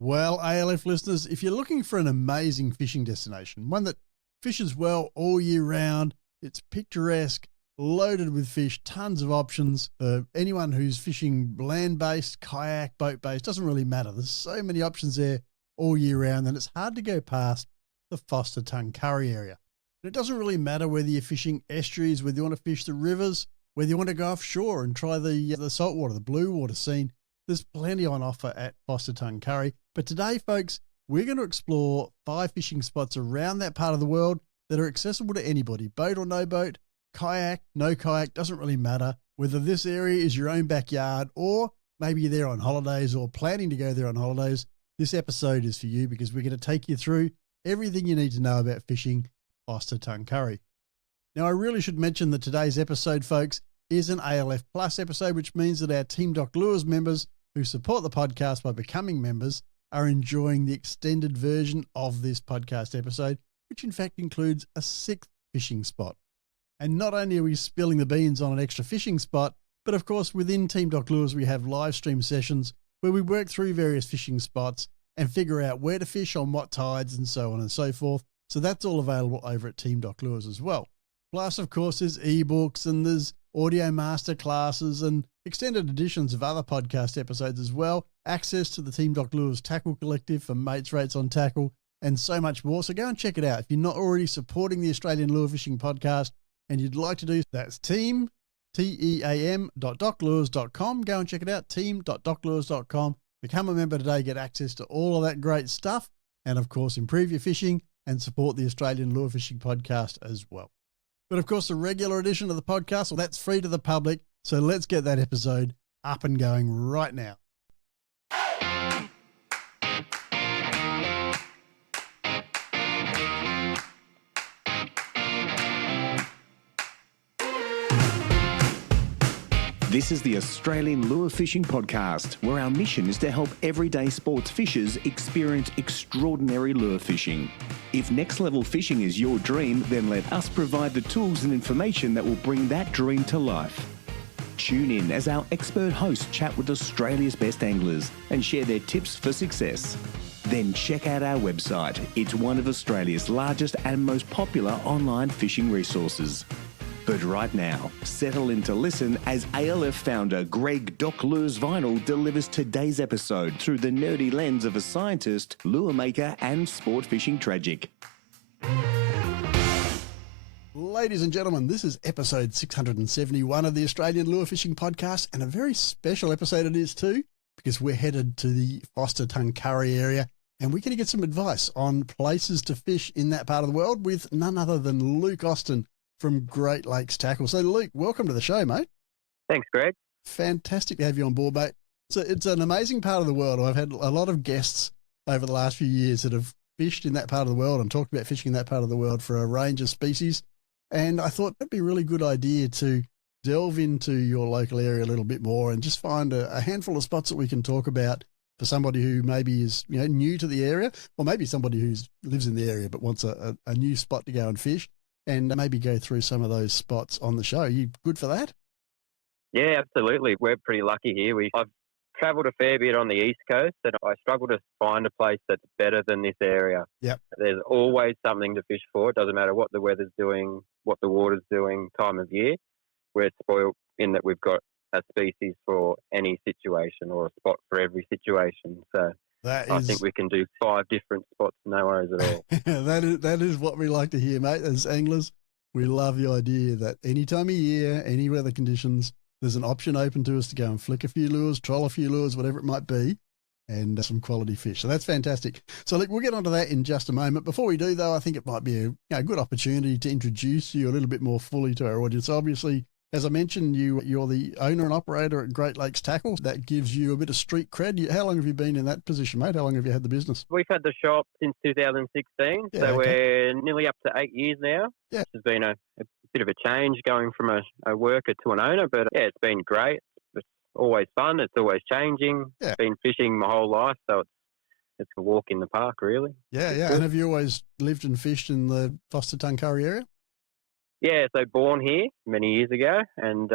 Well, ALF listeners, if you're looking for an amazing fishing destination, one that fishes well all year round, it's picturesque, loaded with fish, tons of options for anyone who's fishing land-based, kayak, boat-based, doesn't really matter. There's so many options there all year round that it's hard to go past the Forster-Tuncurry area. And it doesn't really matter whether you're fishing estuaries, whether you want to fish the rivers, whether you want to go offshore and try the saltwater, the blue water scene. There's plenty on offer at Forster-Tuncurry. But today, folks, we're going to explore 5 fishing spots around that part of the world that are accessible to anybody, boat or no boat, kayak, no kayak, doesn't really matter. Whether this area is your own backyard or maybe you're there on holidays or planning to go there on holidays, this episode is for you because we're going to take you through everything you need to know about fishing Forster-Tuncurry. Now, I really should mention that today's episode, folks, is an ALF Plus episode, which means that our Team Doc Lures members who support the podcast by becoming members are enjoying the extended version of this podcast episode, which in fact includes a 6th fishing spot. And not only are we spilling the beans on an extra fishing spot, but of course within Team Doc Lures we have live stream sessions where we work through various fishing spots and figure out where to fish on what tides and so on and so forth. So that's all available over at Team Doc Lures as well. Plus, of course, there's ebooks and there's audio master classes and extended editions of other podcast episodes as well, access to the Team Doc Lures Tackle Collective for mates rates on tackle, and so much more. So go and check it out. If you're not already supporting the Australian Lure Fishing Podcast and you'd like to do, that's team, team.doclures.com. Go and check it out, team.doclures.com. Become a member today, get access to all of that great stuff, and of course, improve your fishing and support the Australian Lure Fishing Podcast as well. But of course, the regular edition of the podcast, well, that's free to the public. So let's get that episode up and going right now. This is the Australian Lure Fishing Podcast, where our mission is to help everyday sports fishers experience extraordinary lure fishing. If next level fishing is your dream, then let us provide the tools and information that will bring that dream to life. Tune in as our expert hosts chat with Australia's best anglers and share their tips for success. Then check out our website. It's one of Australia's largest and most popular online fishing resources. But right now, settle in to listen as ALF founder Greg Doc Lures Vinyl delivers today's episode through the nerdy lens of a scientist, lure maker, and sport fishing tragic. Ladies and gentlemen, this is episode 671 of the Australian Lure Fishing Podcast, and a very special episode it is too, because we're headed to the Forster-Tuncurry area, and we're going to get some advice on places to fish in that part of the world with none other than Luke Austin from Great Lakes Tackle. So Luke, welcome to the show, mate. Thanks, Greg. Fantastic to have you on board, mate. So it's an amazing part of the world. I've had a lot of guests over the last few years that have fished in that part of the world and talked about fishing in that part of the world for a range of species. And I thought that'd be a really good idea to delve into your local area a little bit more and just find a handful of spots that we can talk about for somebody who maybe is new to the area, or maybe somebody who lives in the area but wants a new spot to go and fish, and maybe go through some of those spots on the show. You good for that? Yeah, absolutely. We're pretty lucky here. I've travelled a fair bit on the East Coast, and I struggle to find a place that's better than this area. Yep. There's always something to fish for. It doesn't matter what the weather's doing, what the water's doing, time of year. We're spoiled in that we've got a species for any situation or a spot for every situation. So I think we can do 5 different spots, no worries at all. That is what we like to hear, mate. As anglers, we love the idea that any time of year, any weather conditions, there's an option open to us to go and flick a few lures, troll a few lures, whatever it might be, and some quality fish. So that's fantastic. So look, we'll get onto that in just a moment. Before we do, though, I think it might be a good opportunity to introduce you a little bit more fully to our audience. Obviously, as I mentioned, you're the owner and operator at Great Lakes Tackle. That gives you a bit of street cred. How long have you been in that position, mate? How long have you had the business? We've had the shop since 2016, yeah, so okay. We're nearly up to 8 years now. Yeah. It's been a bit of a change going from a worker to an owner, but yeah, it's been great. It's always fun. It's always changing. Yeah. Been fishing my whole life, so it's a walk in the park, really. Yeah, yeah. And have you always lived and fished in the Forster-Tuncurry area? Yeah, so born here many years ago, and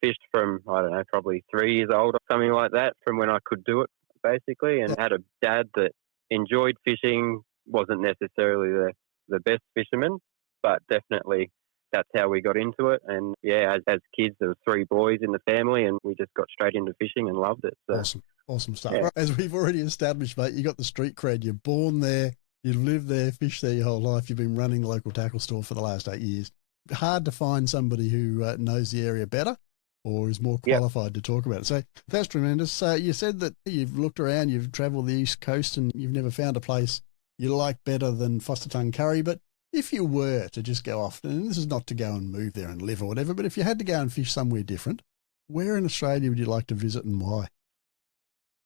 fished from, I don't know, probably 3 years old or something like that, from when I could do it basically, and had a dad that enjoyed fishing, wasn't necessarily the best fisherman, but definitely that's how we got into it. And yeah, as kids, there were 3 boys in the family, and we just got straight into fishing and loved it. So, awesome stuff. yeah. As we've already established, mate, you got the street cred. You're born there, you live there, fish there your whole life. You've been running the local tackle store for the last 8 years. Hard to find somebody who knows the area better or is more qualified to talk about it. So that's tremendous. You said that you've looked around, you've travelled the East Coast, and you've never found a place you like better than Forster-Tuncurry. But if you were to just go off, and this is not to go and move there and live or whatever, but if you had to go and fish somewhere different, where in Australia would you like to visit and why?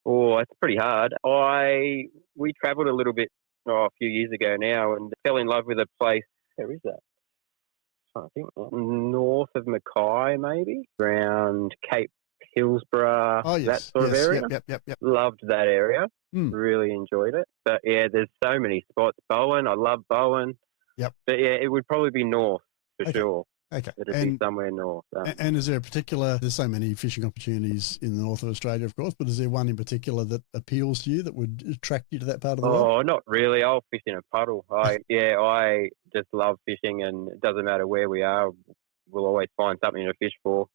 Oh, it's pretty hard. We travelled a little bit a few years ago now, and fell in love with a place. Where is that? I think north of Mackay, maybe around Cape Hillsborough, that sort of area. Yep. Loved that area. Really enjoyed it. But yeah, there's so many spots. Bowen, I love Bowen. Yep. But yeah, it would probably be north for sure. Okay. It'd be somewhere north. And is there a particular, there's so many fishing opportunities in the north of Australia, of course, but is there one in particular that appeals to you that would attract you to that part of the world? Oh, not really. I'll fish in a puddle. I just love fishing, and it doesn't matter where we are, we'll always find something to fish for.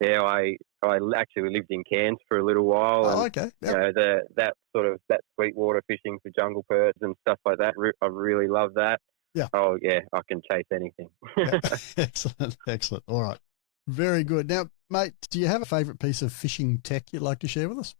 Yeah, I actually lived in Cairns for a little while. Oh, and, okay. You know, that sweetwater fishing for jungle perch and stuff like that. I really love that. Yeah. Oh, yeah, I can chase anything. Excellent. All right. Very good. Now, mate, do you have a favourite piece of fishing tech you'd like to share with us?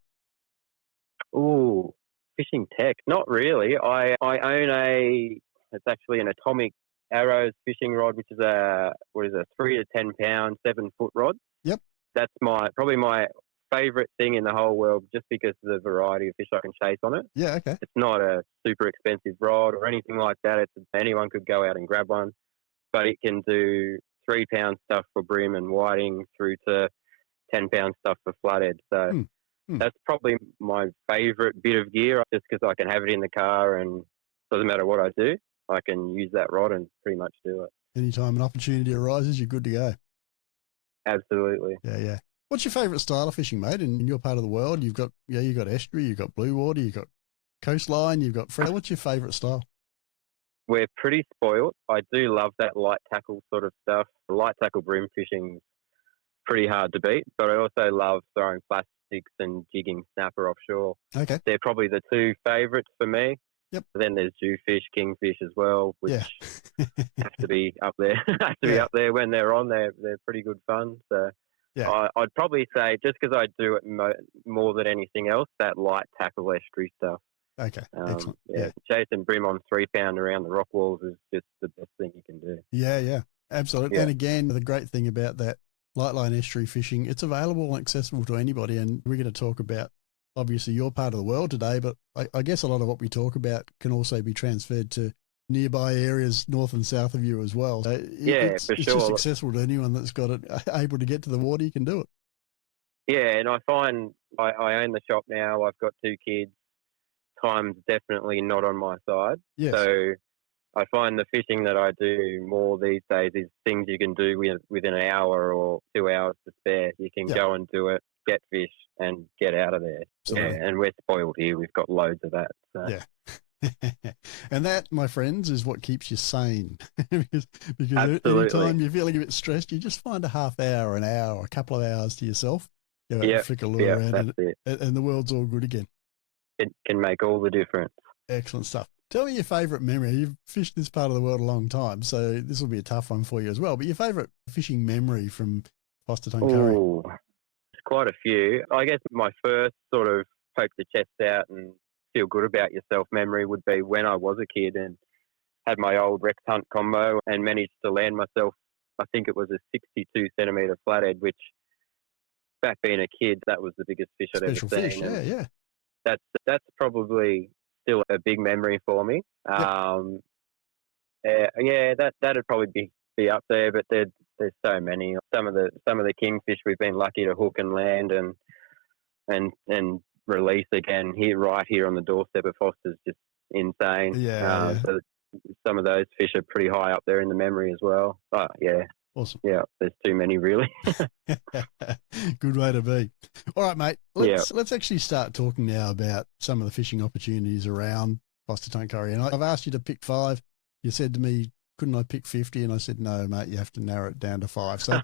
Ooh, fishing tech. Not really. I own it's actually an Atomic Arrows fishing rod, which is a 3 to 10 pound, 7-foot rod. Yep. That's probably my favourite thing in the whole world, just because of the variety of fish I can chase on it. Yeah, okay. It's not a super expensive rod or anything like that. Anyone could go out and grab one, but it can do 3-pound stuff for bream and whiting through to 10-pound stuff for flathead. So that's probably my favourite bit of gear, just because I can have it in the car, and doesn't matter what I do, I can use that rod and pretty much do it. Anytime an opportunity arises, you're good to go. Absolutely. Yeah. What's your favourite style of fishing, mate? In your part of the world, you've got estuary, you've got blue water, you've got coastline, you've got fresh. What's your favourite style? We're pretty spoilt. I do love that light tackle sort of stuff. Light tackle bream fishing's pretty hard to beat, but I also love throwing plastics and jigging snapper offshore. Okay. They're probably the 2 favourites for me. Yep. Then there's jewfish, kingfish as well, which have to be up there. Be up there when they're on. They're pretty good fun. So I'd probably say, just because I do it more than anything else, that light tackle estuary stuff. Okay, excellent. Chasing bream on 3-pound around the rock walls is just the best thing you can do. Yeah, absolutely. Yeah. And again, the great thing about that light line estuary fishing, it's available and accessible to anybody. And we're going to talk about, obviously, your part of the world today, but I guess a lot of what we talk about can also be transferred to nearby areas north and south of you as well. So it's just accessible to anyone that's got it, able to get to the water, you can do it. Yeah, and I find I own the shop now. I've got 2 kids. Time's definitely not on my side. Yes. So I find the fishing that I do more these days is things you can do within an hour or 2 hours to spare. You can go and do it, get fish, and get out of there. Absolutely. Yeah, and we're spoiled here. We've got loads of that. So. Yeah. And that, my friends, is what keeps you sane. because anytime you're feeling a bit stressed, you just find a half hour, an hour, a couple of hours to yourself. Go out and flick a lure around, and the world's all good again. It can make all the difference. Excellent stuff. Tell me your favourite memory. You've fished this part of the world a long time, so this will be a tough one for you as well. But your favourite fishing memory from Forster-Tuncurry? Oh, quite a few. I guess my first sort of poke the chest out and feel good about yourself memory would be when I was a kid and had my old Rex Hunt combo and managed to land myself, I think it was a 62 centimetre flathead, which back being a kid, that was the biggest fish I'd ever seen. Fish, yeah. That's probably still a big memory for me. That'd probably be up there, but there's so many. Some of the kingfish we've been lucky to hook and land and release again right here on the doorstep of Foster's just insane. Yeah. So some of those fish are pretty high up there in the memory as well. But yeah. Awesome. Yeah, there's too many really. Good way to be. All right, mate. Let's actually start talking now about some of the fishing opportunities around Forster-Tuncurry. And I've asked you to pick 5. You said to me, couldn't I pick 50? And I said, no, mate, you have to narrow it down to 5. So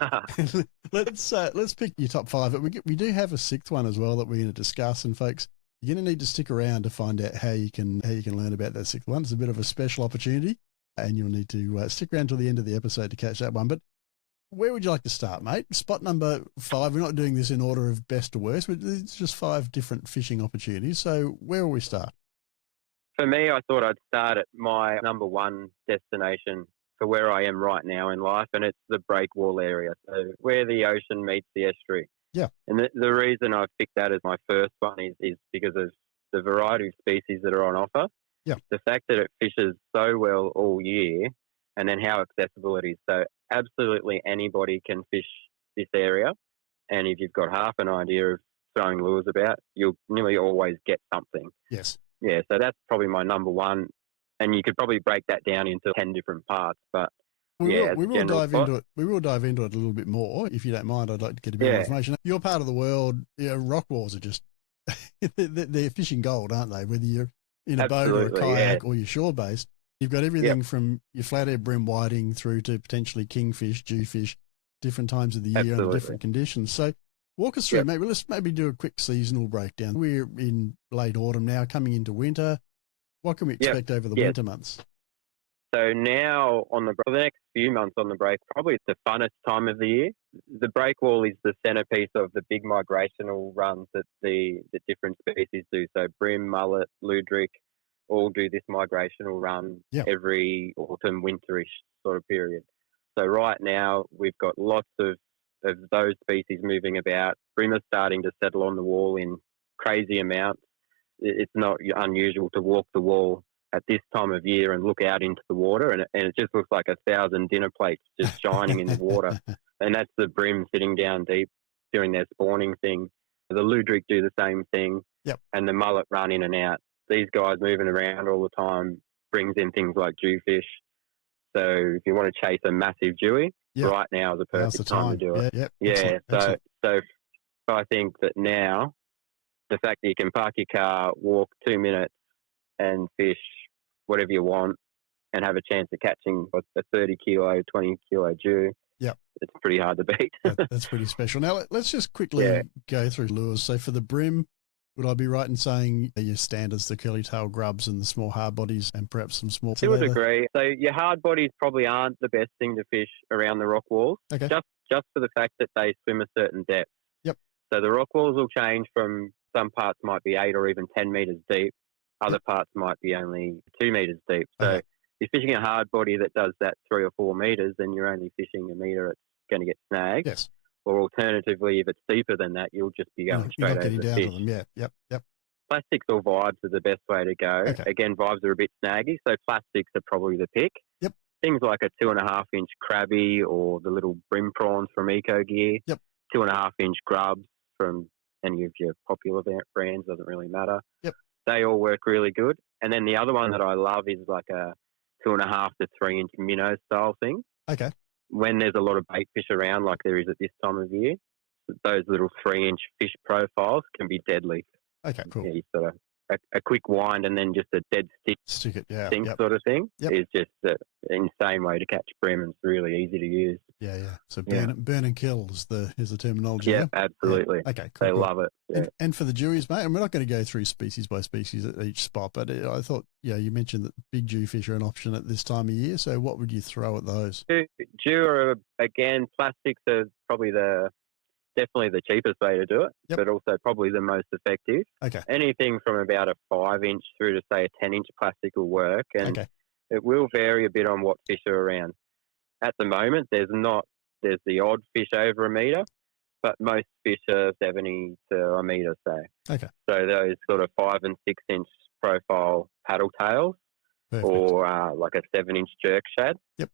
let's pick your top 5. But we do have a 6th one as well that we're going to discuss. And folks, you're going to need to stick around to find out how you can learn about that 6th one. It's a bit of a special opportunity, and you'll need to stick around till the end of the episode to catch that one. But where would you like to start, mate? Spot number 5. We're not doing this in order of best to worst, but it's just 5 different fishing opportunities. So where will we start? For me, I thought I'd start at my number 1 destination for where I am right now in life, and it's the Breakwall Area, so where the ocean meets the estuary. Yeah. And the reason I've picked that as my first one is because of the variety of species that are on offer. Yeah. The fact that it fishes so well all year, and then how accessible it is. So absolutely anybody can fish this area, and if you've got half an idea of throwing lures about, you'll nearly always get something. Yes. Yeah, so that's probably my number 1, and you could probably break that down into 10 different parts. But we will dive into it. We will dive into it a little bit more, if you don't mind. I'd like to get a bit more information. Your part of the world, rock walls are just they're fishing gold, aren't they? Whether you're in a boat or a kayak or you're shore based, you've got everything from your flathead, bream, whiting through to potentially kingfish, jewfish, different times of the year under different conditions. So walk us through, maybe. Let's maybe do a quick seasonal breakdown. We're in late autumn now, coming into winter. What can we expect over the winter months? So now for the next few months on the break, probably the funnest time of the year. The breakwall is the centerpiece of the big migrational runs that the different species do. So bream, mullet, luderick all do this migrational run every autumn, winterish sort of period. So right now we've got lots of those species moving about. Bream are starting to settle on the wall in crazy amounts. It's not unusual to walk the wall at this time of year and look out into the water, and it just looks like 1,000 dinner plates just shining in the water. And that's the bream sitting down deep doing their spawning thing. The luderick do the same thing, and the mullet run in and out. These guys moving around all the time brings in things like jewfish. So if you want to chase a massive jewie, right now is the perfect time to do it. Excellent. So I think that now the fact that you can park your car, walk 2 minutes and fish whatever you want and have a chance of catching a 30 kilo, 20 kilo jew, it's pretty hard to beat. That's pretty special. Now, let's just quickly go through lures. So for the bream, would I be right in saying your standards, the curly tail grubs and the small hard bodies and perhaps some small To a degree. So your hard bodies probably aren't the best thing to fish around the rock walls, just for the fact that they swim a certain depth. Yep. So the rock walls will change from some parts might be 8 or even 10 metres deep. Other parts might be only 2 metres deep. So if you're fishing a hard body that does that 3 or 4 metres, then you're only fishing a metre, it's going to get snagged. Yes. Or alternatively, if it's deeper than that, you'll just be going straight over the fish. To them. Yep. Plastics or vibes are the best way to go. Okay. Again, vibes are a bit snaggy, so plastics are probably the pick. Yep. Things like a 2.5-inch crabby or the little brim prawns from Eco Gear. Yep. 2.5-inch grubs from any of your popular brands, doesn't really matter. Yep. They all work really good. And then the other one that I love is like a 2.5 to 3-inch minnow style thing. Okay. When there's a lot of bait fish around, like there is at this time of year, those little 3-inch fish profiles can be deadly. Okay, cool. You sort of a quick wind and then just a dead stick thing sort of thing is just an insane way to catch bream, and it's really easy to use. Yeah. So burn and kill is the terminology. Yeah, absolutely. Yeah. Okay, cool. They love it. Yeah. And for the jewies, mate, and we're not going to go through species by species at each spot, but I thought, you mentioned that big jewfish are an option at this time of year. So what would you throw at those? Jew are, again, plastics are probably definitely the cheapest way to do it, but also probably the most effective. Okay. Anything from about a 5-inch through to, say, a 10-inch plastic will work, and it will vary a bit on what fish are around. At the moment, there's the odd fish over a metre, but most fish are 70 to a metre, say. Okay. So those sort of 5 and 6-inch profile paddle tails, or like a 7-inch jerk shad. Yep.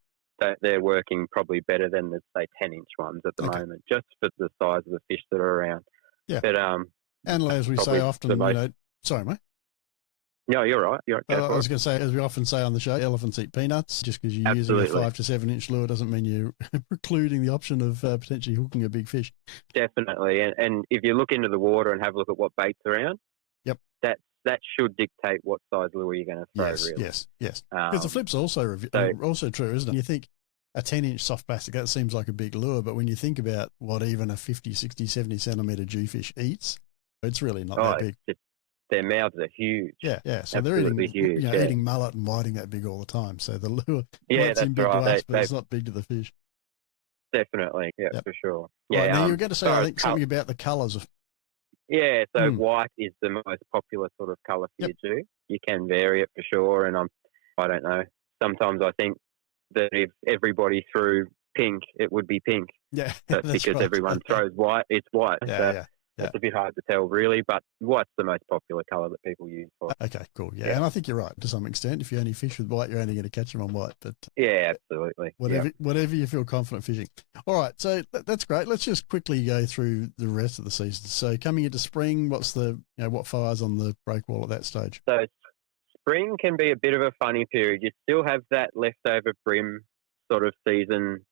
They're working probably better than the, say, 10-inch ones at the moment, just for the size of the fish that are around. Yeah. But, and as we say often, sorry, mate. No, you're right. You're right. I was going to say, as we often say on the show, elephants eat peanuts. Just because you're using a 5 to 7 inch lure doesn't mean you're precluding the option of potentially hooking a big fish. Definitely. And if you look into the water and have a look at what bait's around, yep, that should dictate what size lure you're going to throw, yes, really. Yes. Because the flip's also true, isn't it? You think a 10-inch soft plastic, that seems like a big lure, but when you think about what even a 50, 60, 70 centimetre jewfish eats, it's really not that big. Their mouths are huge. Yeah. So absolutely they're eating, huge, eating mullet and whiting that big all the time. So the lure might that's seem big right. to us, but it's not big to the fish. Definitely, for sure. Yeah. Right, now you were going to say, I think, something about the colours of. Yeah, so white is the most popular sort of colour for your Jew. You can vary it for sure, and I don't know. Sometimes I think that if everybody threw pink, it would be pink. Yeah, but because right. Everyone throws white, it's white. Yeah. It's a bit hard to tell, really, but white's the most popular colour that people use for. Okay, cool. Yeah, and I think you're right to some extent. If you only fish with white, you're only going to catch them on white. But yeah, absolutely. Whatever you feel confident fishing. All right, so that's great. Let's just quickly go through the rest of the season. So coming into spring, what's what fires on the breakwall at that stage? So spring can be a bit of a funny period. You still have that leftover bream sort of season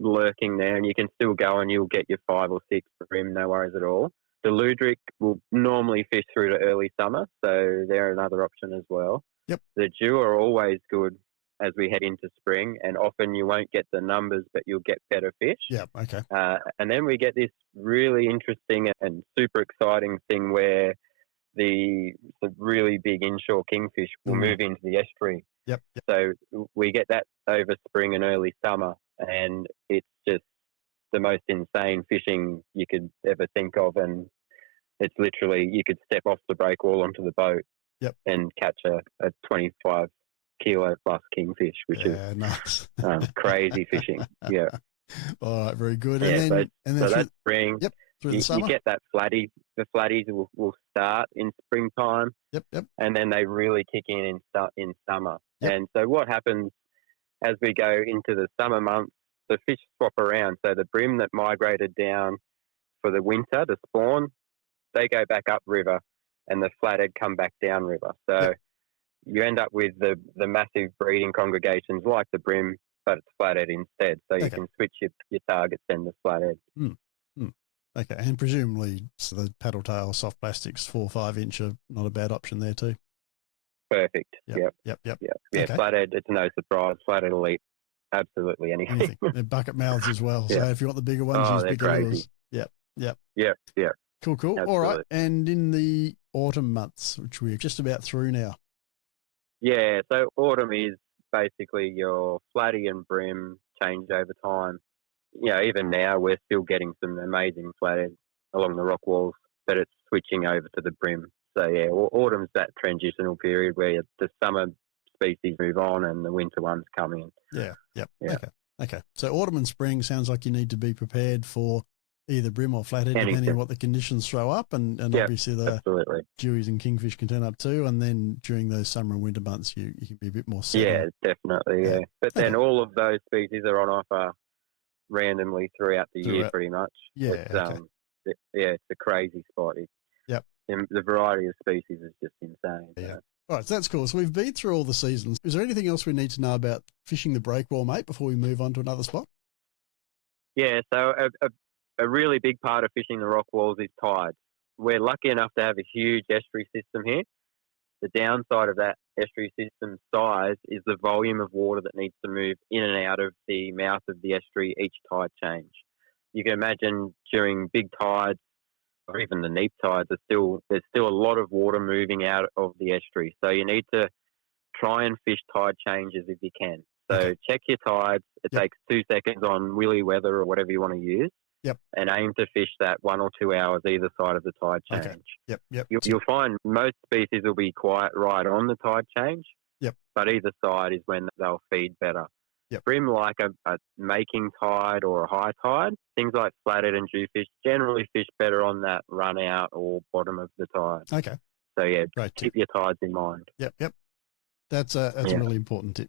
lurking there, and you can still go and you'll get your 5 or 6 bream, no worries at all. The luderick will normally fish through to early summer, so they're another option as well. Yep. The Jew are always good as we head into spring, and often you won't get the numbers, but you'll get better fish. Yeah, okay. And then we get this really interesting and super exciting thing where the really big inshore kingfish will move into the estuary. Yep. So we get that over spring and early summer, and it's just the most insane fishing you could ever think of, and it's literally you could step off the breakwall onto the boat and catch a 25 kilo plus kingfish, which is nice. crazy fishing. Yeah. All right, very good. Yeah, and then that's spring. Yep. Through the summer. You get that flatty. The flatties will start in springtime. Yep. And then they really kick in summer. Yep. And so what happens as we go into the summer months, the fish swap around. So the bream that migrated down for the winter to spawn, they go back upriver, and the flathead come back downriver. So you end up with the massive breeding congregations like the bream, but it's flathead instead. So you can switch your targets then to flathead. Okay, and presumably the paddle tail soft plastics 4 or 5 inch are not a bad option there too. Perfect. Yep. Yeah, okay. Flathead, it's no surprise. Flathead will eat absolutely anything. They're bucket mouths as well. So if you want the bigger ones, use bigger lures. Yep. Cool. Absolutely. All right. And in the autumn months, which we're just about through now. Yeah, so autumn is basically your flatty and bream change over time. Even now we're still getting some amazing flathead along the rock walls, but it's switching over to the bream. So autumn's that transitional period where the summer species move on and the winter ones come in. Yeah. Okay. So autumn and spring sounds like you need to be prepared for either bream or flathead, depending on what the conditions throw up, and obviously the dewies and kingfish can turn up too. And then during those summer and winter months, you can be a bit more settled. Yeah, definitely. Yeah, but then all of those species are on offer randomly throughout the year, pretty much. It's a crazy spot. The variety of species is just insane. Yeah. All right, so that's cool. So we've been through all the seasons. Is there anything else we need to know about fishing the breakwall, mate, before we move on to another spot? Yeah, so a really big part of fishing the rock walls is tides. We're lucky enough to have a huge estuary system here. The downside of that estuary system size is the volume of water that needs to move in and out of the mouth of the estuary each tide change. You can imagine during big tides, or even the neap tides, there's still a lot of water moving out of the estuary. So you need to try and fish tide changes if you can. So check your tides. It takes 2 seconds on willy weather or whatever you want to use. And aim to fish that 1 or 2 hours either side of the tide change. You'll find most species will be quite right on the tide change. But either side is when they'll feed better. Bream like a making tide or a high tide. Things like flathead and jewfish generally fish better on that run out or bottom of the tide. Okay. So great keep your tides in mind. Yep. That's a really important tip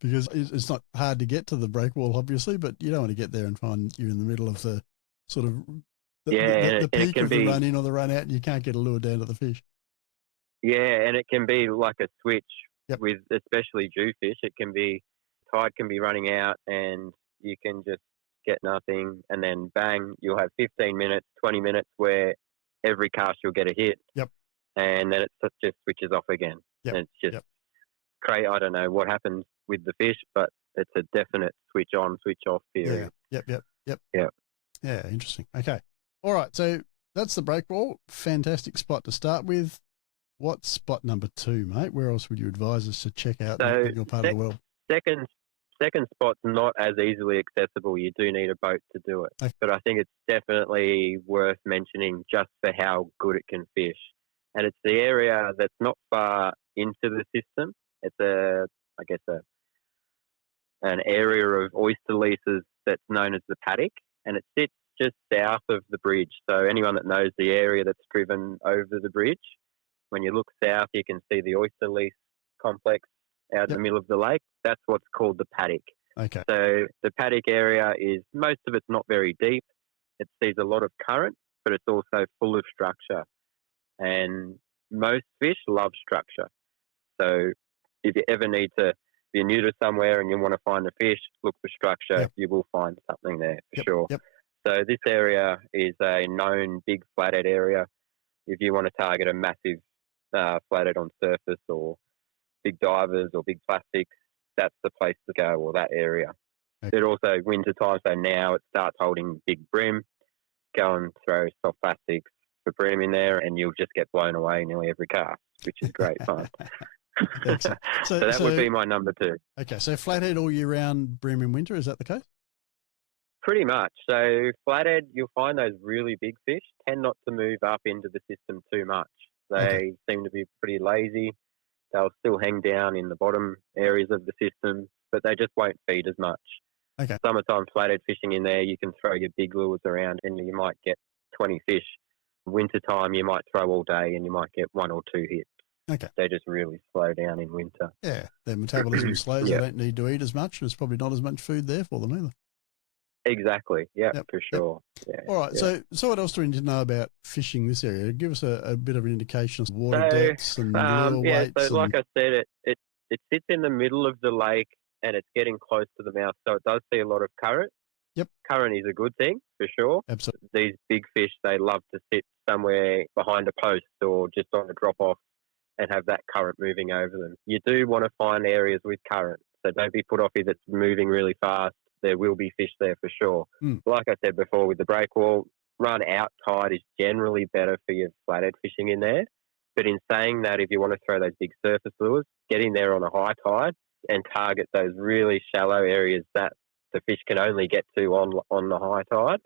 because it's not hard to get to the breakwall, obviously, but you don't want to get there and find you're in the middle of the sort of the peak of the run in or the run out, and you can't get a lure down to the fish. Yeah, and it can be like a switch Yep. with especially jewfish. It can be, tide can be running out and you can just get nothing, and then bang, you'll have 15 minutes, 20 minutes where every cast you'll get a hit. Yep. And then it just switches off again. Yep. And it's just Yep. great. I don't know what happens with the fish, but it's a definite switch on, switch off period. Yeah. Yep. Yep. Yeah, interesting. Okay. All right. So that's the Breakwall. Fantastic spot to start with. What's spot number 2, mate? Where else would you advise us to check out in your part of the world? Second spot's not as easily accessible. You do need a boat to do it. Okay. But I think it's definitely worth mentioning just for how good it can fish. And it's the area that's not far into the system. It's an area of oyster leases that's known as the Paddock, and it sits just south of the bridge. So anyone that knows the area that's driven over the bridge, when you look south, you can see the oyster lease complex out in the middle of the lake. That's what's called the Paddock. Okay. So the Paddock area is, most of it's not very deep. It sees a lot of current, but it's also full of structure. And most fish love structure. So if you ever need to, if you're new to somewhere and you want to find a fish, look for structure. Yep. You will find something there for sure. Yep. So this area is a known big flathead area. If you want to target a massive flathead on surface or big divers or big plastics, that's the place to go, or that area. Okay. But also winter time, so now it starts holding big bream. Go and throw soft plastics for bream in there and you'll just get blown away nearly every cast, which is great fun. So that would be my number 2. Okay, so flathead all year round, bream in winter, is that the case? Pretty much. So flathead, you'll find those really big fish tend not to move up into the system too much. They seem to be pretty lazy. They'll still hang down in the bottom areas of the system, but they just won't feed as much. Okay. Summertime flathead fishing in there, you can throw your big lures around and you might get 20 fish. Wintertime, you might throw all day and you might get 1 or 2 hits. Okay. They just really slow down in winter. Yeah, their metabolism slows. They don't need to eat as much. There's probably not as much food there for them either. Exactly. Yep, for sure. Yep. Yeah. All right. Yeah. So what else do we need to know about fishing this area? Give us a bit of an indication of water depths and lure weights. So like I said, it sits in the middle of the lake and it's getting close to the mouth, so it does see a lot of current. Yep. Current is a good thing for sure. Absolutely. These big fish, they love to sit somewhere behind a post or just on a drop off and have that current moving over them. You do want to find areas with current, so don't be put off if it's moving really fast. There will be fish there for sure. Like I said before, with the breakwall, run out tide is generally better for your flathead fishing in there. But in saying that, if you want to throw those big surface lures, get in there on a high tide and target those really shallow areas that the fish can only get to on the high tide.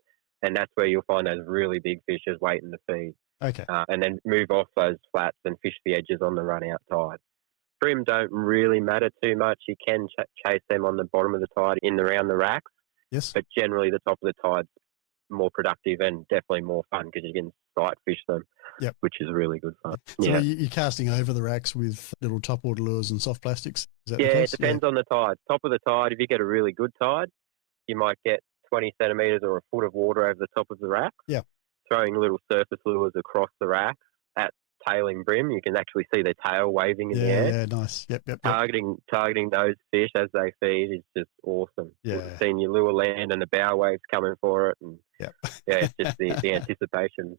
And that's where you'll find those really big fish just waiting to feed. Okay. And then move off those flats and fish the edges on the run out tide. Bream don't really matter too much. You can chase them on the bottom of the tide around the racks. Yes. But generally the top of the tide's more productive and definitely more fun because you can sight fish them, which is really good fun. So you're casting over the racks with little topwater lures and soft plastics? Is that the case? It depends on the tide. Top of the tide, if you get a really good tide, you might get 20 centimetres or a foot of water over the top of the rack. Yeah. Throwing little surface lures across the rack at tailing bream, you can actually see their tail waving in the air. Yeah, nice. Yep. Targeting those fish as they feed is just awesome. Yeah. You've seen your lure land and the bow waves coming for it, and it's just the anticipation.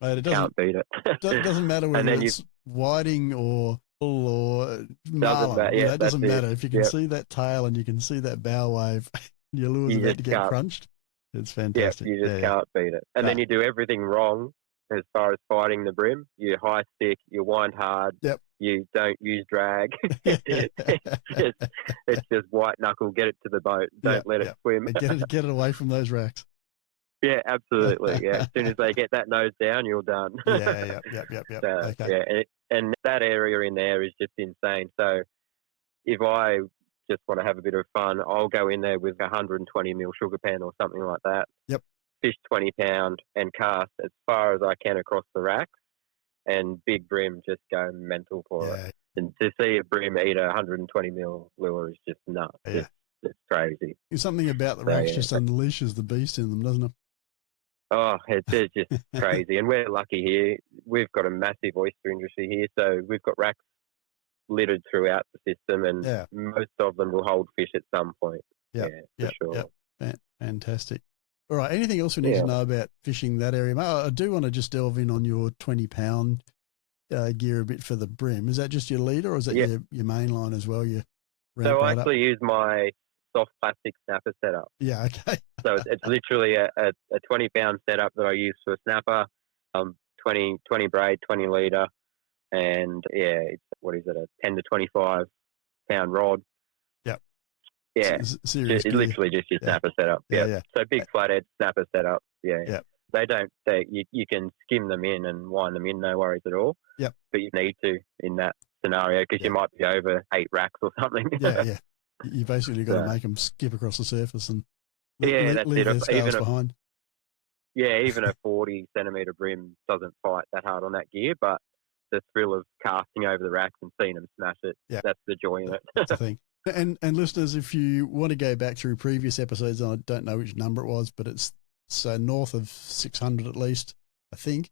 Mate, Can't beat it. It doesn't matter whether it's whiting or bull or marlin. It doesn't matter. If you can see that tail and you can see that bow wave, your lure's about to get crunched. It's fantastic. You just can't beat it. And then you do everything wrong as far as fighting the bream. You high stick, you wind hard, you don't use drag. it's just white knuckle, get it to the boat. Don't let it swim. Get it away from those racks. Yeah, absolutely. Yeah, as soon as they get that nose down, you're done. Yep. So, okay. And that area in there is just insane. So if I just want to have a bit of fun, I'll go in there with a 120 mil sugar pan or something like that. Yep. Fish 20 pound and cast as far as I can across the racks, and big bream just go mental for it. And to see a bream eat a 120 mil lure is just nuts. It's crazy. Something about the racks just unleashes the beast in them, doesn't it? Oh, it's just crazy. And we're lucky here. We've got a massive oyster industry here, so we've got racks littered throughout the system, and most of them will hold fish at some point. Yep. Yeah, for sure. Yep. Fantastic. All right. Anything else we need to know about fishing that area? I do want to just delve in on your 20-pound gear a bit for the bream. Is that just your leader, or is that your main line as well? So I actually use my soft plastic snapper setup. Yeah, okay. So it's literally a 20-pound setup that I use for a snapper, 20 braid, 20 leader, and it's, a 10 to 25-pound rod. Yep. Yeah, Serious it's literally just your snapper setup. Yeah. So big flathead snapper setup. Yeah. You can skim them in and wind them in, no worries at all. Yep. But you need to in that scenario because you might be over 8 racks or something. Yeah. You basically got to make them skip across the surface and that's leave it. their scales behind. Even a 40-centimetre bream doesn't fight that hard on that gear, but the thrill of casting over the racks and seeing them smash it, that's the joy in it. That's the thing. And listeners, if you want to go back through previous episodes, and I don't know which number it was, but it's north of 600 at least, I think.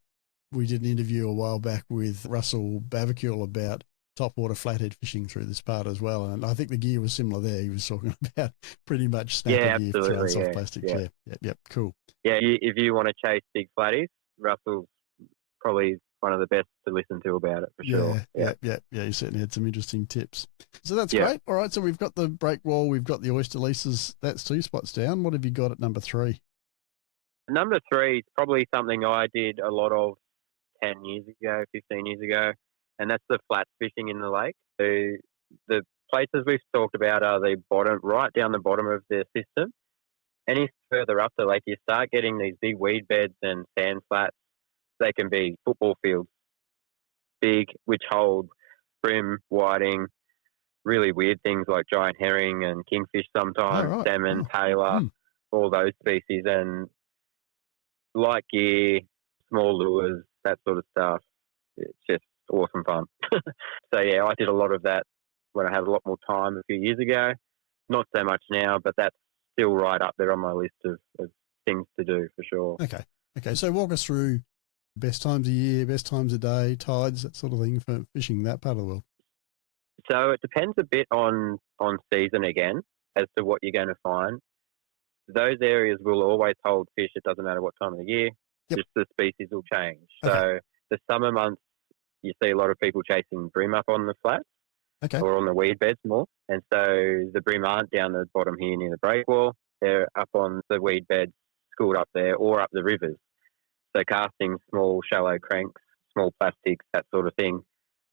We did an interview a while back with Russell Bavacule about topwater flathead fishing through this part as well. And I think the gear was similar there. He was talking about pretty much snapper gear throwing soft plastics. Yep, cool. Yeah, if you want to chase big flatties, Russell's probably one of the best to listen to about it for sure. Yeah, he certainly had some interesting tips. So that's great. All right, so we've got the Breakwall, we've got the oyster leases. That's 2 spots down. What have you got at number 3? Number 3 is probably something I did a lot of 10 years ago, 15 years ago, and that's the flat fishing in the lake. So the places we've talked about are the bottom, right down the bottom of the system. Any further up the lake, you start getting these big weed beds and sand flats. They can be football fields, big, which hold bream, whiting, really weird things like giant herring and kingfish sometimes, salmon, tailor, all those species, and light gear, small lures, that sort of stuff. It's just awesome fun. So, I did a lot of that when I had a lot more time a few years ago. Not so much now, but that's still right up there on my list of things to do for sure. Okay. So walk us through best times of year, best times of day, tides, that sort of thing for fishing that part of the world. So it depends a bit on season again as to what you're going to find. Those areas will always hold fish. It doesn't matter what time of the year. Yep. Just the species will change. Okay. So the summer months, you see a lot of people chasing bream up on the flats or on the weed beds more. And so the bream aren't down the bottom here near the breakwall. They're up on the weed beds, schooled up there or up the rivers. So casting small, shallow cranks, small plastics, that sort of thing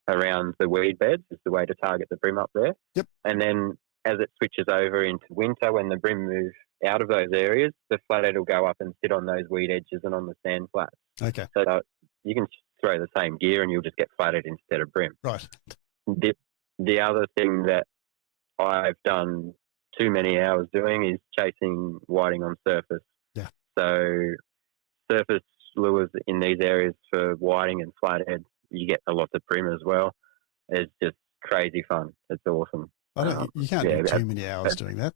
around the weed beds is the way to target the bream up there. Yep. And then as it switches over into winter, when the bream move out of those areas, the flathead will go up and sit on those weed edges and on the sand flats. Okay. So you can throw the same gear and you'll just get flathead instead of bream. Right. The other thing that I've done too many hours doing is chasing whiting on surface. Yeah. So surface lures in these areas for whiting and flathead, you get a lot of bream as well. It's just crazy fun. It's awesome. You can't do too many hours doing that.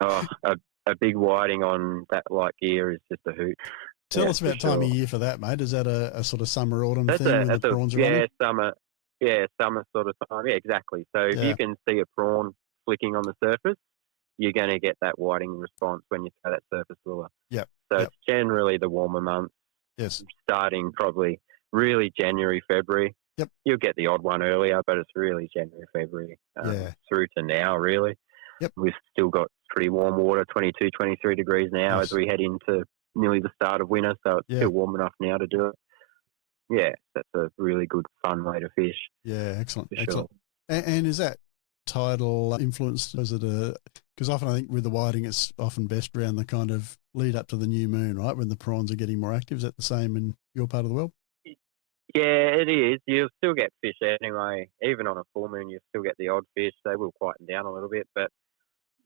A big whiting on that light gear is just a hoot. Tell us about time of year for that, mate. Is that a sort of summer, autumn thing when the prawns are running? Summer sort of time. Yeah, exactly. So if you can see a prawn flicking on the surface, you're going to get that whiting response when you throw that surface lure. Yep. So it's generally the warmer months. Yes. Starting probably really January, February. Yep. You'll get the odd one earlier, but it's really January, February through to now, really. Yep. We've still got pretty warm water, 22, 23 degrees now as we head into nearly the start of winter, so it's still warm enough now to do it. Yeah, that's a really good, fun way to fish. Yeah, excellent. Sure. And is that tidal influenced? Is it because often I think with the whiting, it's often best around the kind of lead up to the new moon, right, when the prawns are getting more active. Is that the same in your part of the world? Yeah, it is. You'll still get fish anyway. Even on a full moon, you still get the odd fish. They will quieten down a little bit, but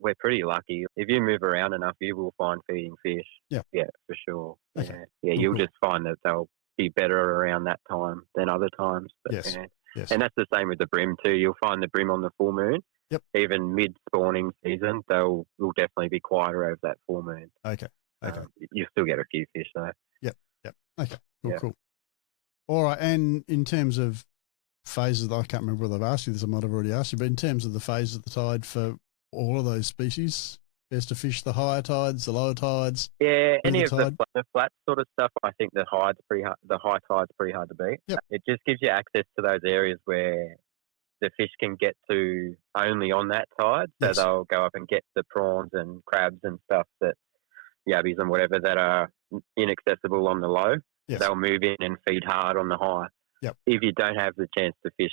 we're pretty lucky. If you move around enough, you will find feeding fish. Yeah, for sure. Okay. Yeah, you'll just find that they'll be better around that time than other times. But, yes. And that's the same with the bream too. You'll find the bream on the full moon. Yep. Even mid-spawning season, will definitely be quieter over that full moon. Okay. Okay. You still get a few fish though. Yep. Okay. Cool. Yeah. Cool. All right. And in terms of phases, I can't remember whether I've asked you this. I might have already asked you, but in terms of the phases of the tide for all of those species, best to fish the higher tides, the lower tides. Yeah, any of tide. the flat sort of stuff. I think the high tide's pretty hard to beat. Yep. It just gives you access to those areas where the fish can get to only on that tide. So Yes. they'll go up and get the prawns and crabs and stuff that yabbies and whatever that are inaccessible on the low. Yes. They'll move in and feed hard on the high. Yep. If you don't have the chance to fish,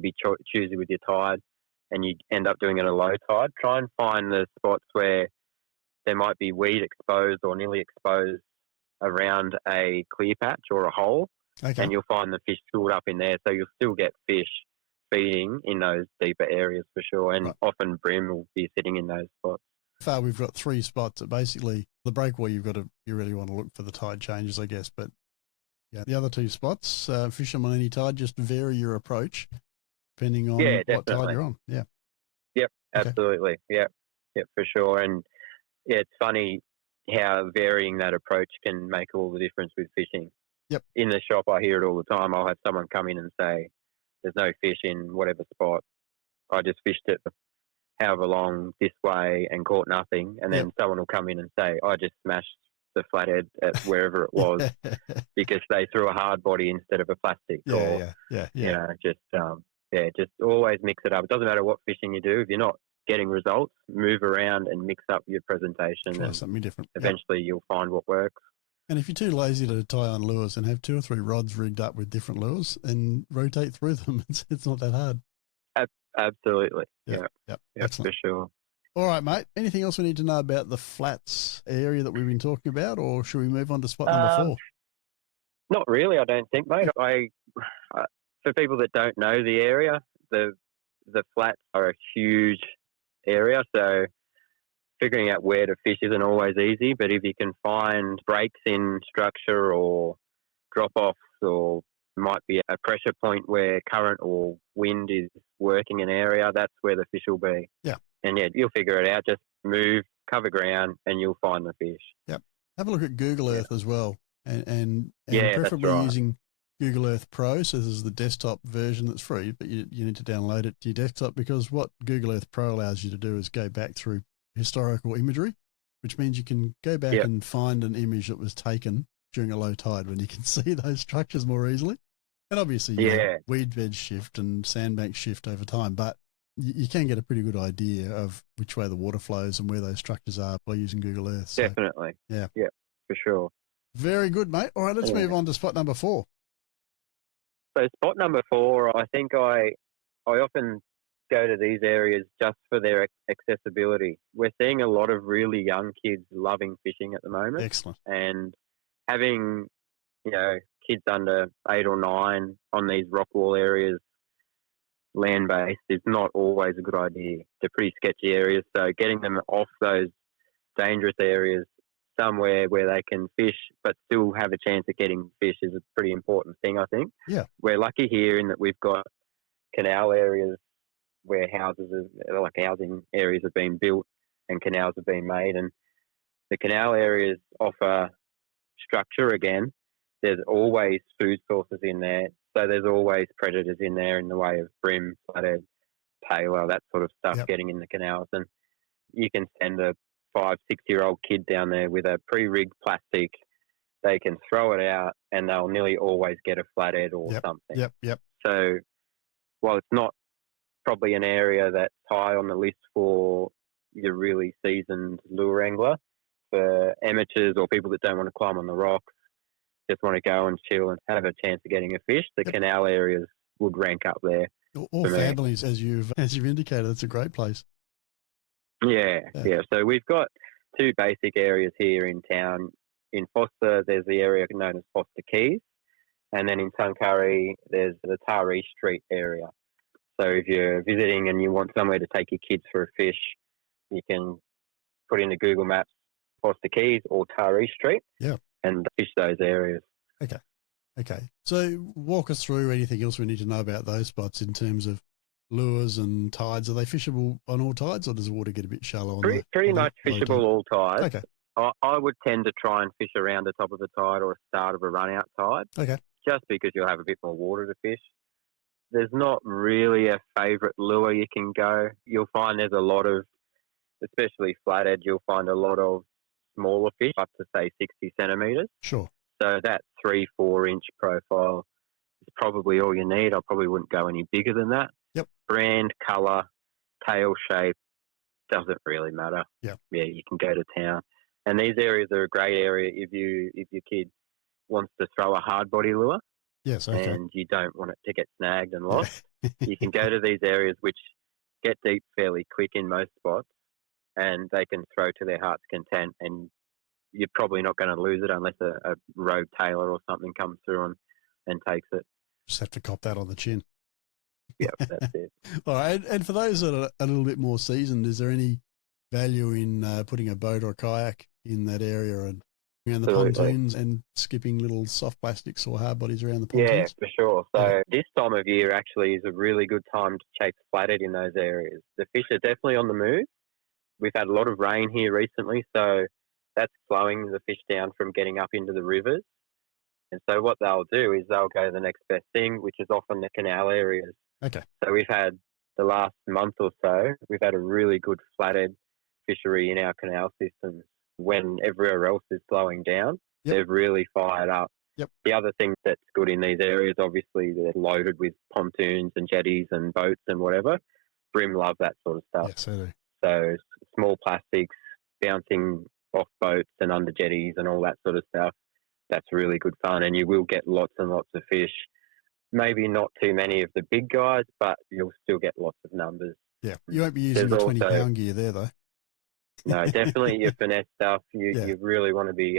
be choosy with your tide, and you end up doing it at a low tide, try and find the spots where there might be weed exposed or nearly exposed around a clear patch or a hole, Okay. and you'll find the fish schooled up in there. So you'll still get fish feeding in those deeper areas for sure, and often bream will be sitting in those spots. So far, we've got 3 spots that basically the breakwall. You really want to look for the tide changes, I guess. But yeah, the other 2 spots, fish them on any tide. Just vary your approach depending on what tide you're on. Yeah. Yep. Okay. Absolutely. Yep, for sure. And yeah, it's funny how varying that approach can make all the difference with fishing. Yep. In the shop, I hear it all the time. I'll have someone come in and say, "There's no fish in whatever spot. I just fished it however long this way and caught nothing." And then someone will come in and say, "I just smashed the flathead at wherever it was because they threw a hard body instead of a plastic." Yeah. You know, just always mix it up. It doesn't matter what fishing you do. If you're not getting results, move around and mix up your presentation. Try and something different. Eventually you'll find what works. And if you're too lazy to tie on lures and have 2 or 3 rods rigged up with different lures and rotate through them, it's not that hard. Absolutely. Yep. For sure. All right, mate. Anything else we need to know about the flats area that we've been talking about, or should we move on to spot number 4? Not really, I don't think, mate. For people that don't know the area, the flats are a huge area, so figuring out where to fish isn't always easy, but if you can find breaks in structure or drop-offs, or might be a pressure point where current or wind is working an area, that's where the fish will be. Yeah. And yeah, you'll figure it out. Just move, cover ground, and you'll find the fish. Yep. Have a look at Google Earth as well, and yeah, preferably that's right. using Google Earth Pro. So this is the desktop version that's free, but you need to download it to your desktop, because what Google Earth Pro allows you to do is go back through historical imagery, which means you can go back and find an image that was taken during a low tide when you can see those structures more easily. And obviously, weed beds shift and sandbanks shift over time, but you can get a pretty good idea of which way the water flows and where those structures are by using Google Earth. So, definitely. Yeah, for sure. Very good, mate. All right, let's move on to spot number 4. So spot number 4, I think I often go to these areas just for their accessibility. We're seeing a lot of really young kids loving fishing at the moment. Excellent. And having, kids under 8 or 9 on these rock wall areas, land-based, is not always a good idea. They're pretty sketchy areas, so getting them off those dangerous areas somewhere where they can fish but still have a chance of getting fish is a pretty important thing, I think. Yeah. We're lucky here in that we've got canal areas where housing areas have been built and canals have been made, and the canal areas offer structure again. There's always food sources in there, so there's always predators in there in the way of bream, flathead, tailor, that sort of stuff getting in the canals. And you can send a 5-6 year old kid down there with a pre-rigged plastic. They can throw it out and they'll nearly always get a flathead or something. Yep. So while it's not probably an area that's high on the list for your really seasoned lure angler, for amateurs or people that don't want to climb on the rocks, just want to go and chill and have a chance of getting a fish, the canal areas would rank up there. All families, as you've indicated, it's a great place. Yeah. So we've got 2 basic areas here in town. In Forster, there's the area known as Foster Keys, and then in Tuncurry, there's the Taree Street area. So if you're visiting and you want somewhere to take your kids for a fish, you can put into Google Maps Foster Keys or Taree Street and fish those areas. Okay. So walk us through anything else we need to know about those spots in terms of lures and tides. Are they fishable on all tides, or does the water get a bit shallow? Pretty much fishable all tides. Okay. I would tend to try and fish around the top of the tide or start of a run-out tide, Okay. just because you'll have a bit more water to fish. There's not really a favourite lure you can go. You'll find there's a lot of, especially flathead, you'll find a lot of smaller fish, up to, say, 60 centimetres. Sure. So that 3-4 inch profile is probably all you need. I probably wouldn't go any bigger than that. Yep. Brand, colour, tail shape, doesn't really matter. Yep. Yeah, you can go to town. And these areas are a great area if your kid wants to throw a hard body lure. Yes, okay. And you don't want it to get snagged and lost. Yeah. You can go to these areas which get deep fairly quick in most spots, and they can throw to their heart's content, and you're probably not going to lose it unless a rogue tailor or something comes through and takes it. Just have to cop that on the chin. Yeah, that's it. All right. And for those that are a little bit more seasoned, is there any value in putting a boat or a kayak in that area and around the Absolutely. pontoons and skipping little soft plastics or hard bodies around the pontoons? Yeah, for sure. So Okay. this time of year actually is a really good time to chase flathead in those areas. The fish are definitely on the move. We've had a lot of rain here recently, so that's slowing the fish down from getting up into the rivers. And so what they'll do is they'll go to the next best thing, which is often the canal areas. Okay. So we've had the last month or so, we've had a really good flathead fishery in our canal systems. When everywhere else is slowing down, Yep. they've really fired up. Yep. The other thing that's good in these areas, obviously, they're loaded with pontoons and jetties and boats and whatever. Bream love that sort of stuff. Yes, I do. So small plastics bouncing off boats and under jetties and all that sort of stuff. That's really good fun, and you will get lots and lots of fish. Maybe not too many of the big guys, but you'll still get lots of numbers. Yeah. You won't be using There's the also- 20-pound gear there, though. No, definitely your finesse stuff. Yeah. You really want to be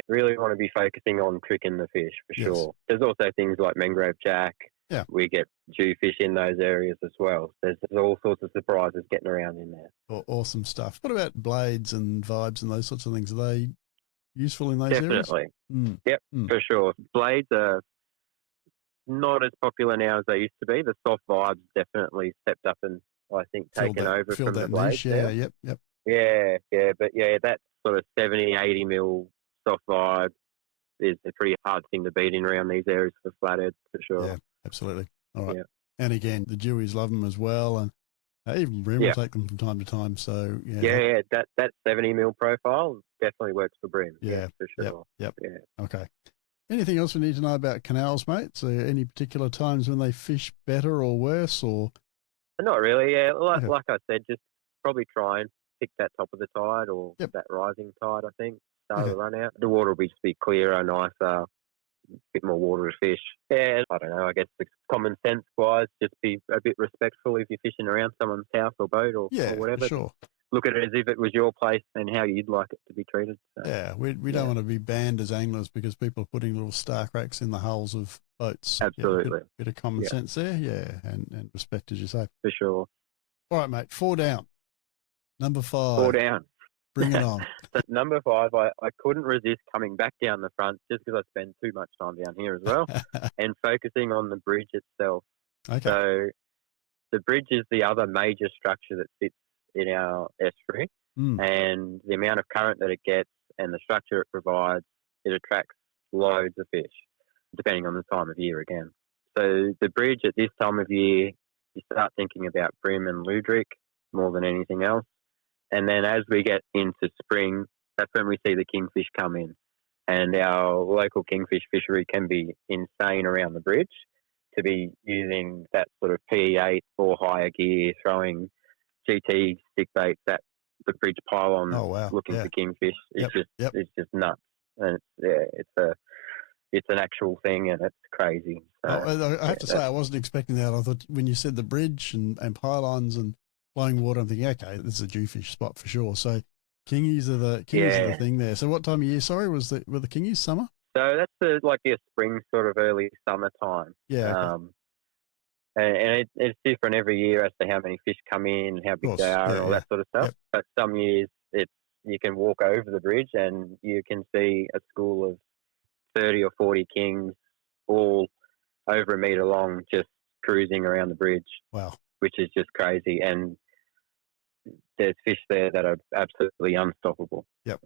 focusing on tricking the fish for Yes. sure. There's also things like mangrove jack. Yeah. We get jewfish in those areas as well. There's all sorts of surprises getting around in there. Awesome stuff. What about blades and vibes and those sorts of things? Are they useful in those areas? Definitely. Mm. Yep, Mm. for sure. Blades are not as popular now as they used to be. The soft vibes definitely stepped up and I think taken over filled from the that blades. niche. Yeah, now. yep. But that sort of 70, 80 mil soft vibe is a pretty hard thing to beat in around these areas for flathead, for sure. Yeah, absolutely. All right. Yeah. And again, the Jewies love them as well, and even Bream will take them from time to time. So That 70 mil profile definitely works for bream. Yeah, for sure. Yep. Yeah. Okay. Anything else we need to know about canals, mate? So any particular times when they fish better or worse, or Not really. Yeah, Okay. like I said, just probably try and pick that top of the tide or Yep. that rising tide. I think start Okay. the run out. The water will just be clearer, nicer, bit more water to fish. Yeah, I don't know. I guess the common sense wise, just be a bit respectful if you're fishing around someone's house or boat or whatever. for sure. Look at it as if it was your place and how you'd like it to be treated. So, Yeah, we don't want to be banned as anglers because people are putting little stark racks in the hulls of boats. Yeah, Absolutely. bit of common Yeah. sense there, and respect, as you say. for sure. All right, mate, 4 down. Number 5. 4 down. Bring it on. So number 5, I couldn't resist coming back down the front just because I spend too much time down here as well and focusing on the bridge itself. Okay. So the bridge is the other major structure that sits in our estuary, and the amount of current that it gets and the structure it provides, it attracts loads of fish, depending on the time of year again. So the bridge at this time of year, you start thinking about bream and luderick more than anything else. And then as we get into spring, that's when we see the kingfish come in. And our local kingfish fishery can be insane around the bridge to be using that sort of P8 or higher gear, throwing GT stick baits at the bridge pylon, Oh, wow. looking Yeah. for kingfish. It's Yep. it's just nuts. And it's an actual thing, and it's crazy. So, I have to say, I wasn't expecting that. I thought when you said the bridge and pylons and flowing water, I'm thinking, okay, this is a jewfish spot for sure. So kingies are the thing there. So what time of year, sorry, were the kingies? Summer? So that's like your spring, sort of early summertime. Yeah. Okay. And it's different every year as to how many fish come in and how big they are and all that sort of stuff. Yep. But some years you can walk over the bridge and you can see a school of 30 or 40 kings all over a metre long just cruising around the bridge. Wow. Which is just crazy. And there's fish there that are absolutely unstoppable. Yep.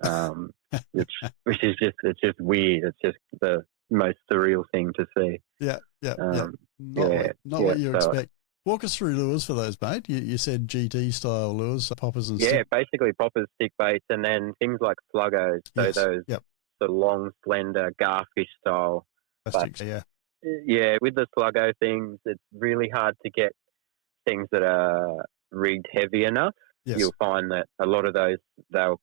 Which is just weird. It's just the most surreal thing to see. Yeah. Not what you expect. Walk us through lures for those, mate. You said GT style lures, poppers and stick. Basically poppers, stick baits, and then things like sluggos. So those sort of long, slender garfish style. Plastics, yeah. Yeah, with the sluggo things, it's really hard to get things that are rigged heavy enough. Yes. You'll find that a lot of those, the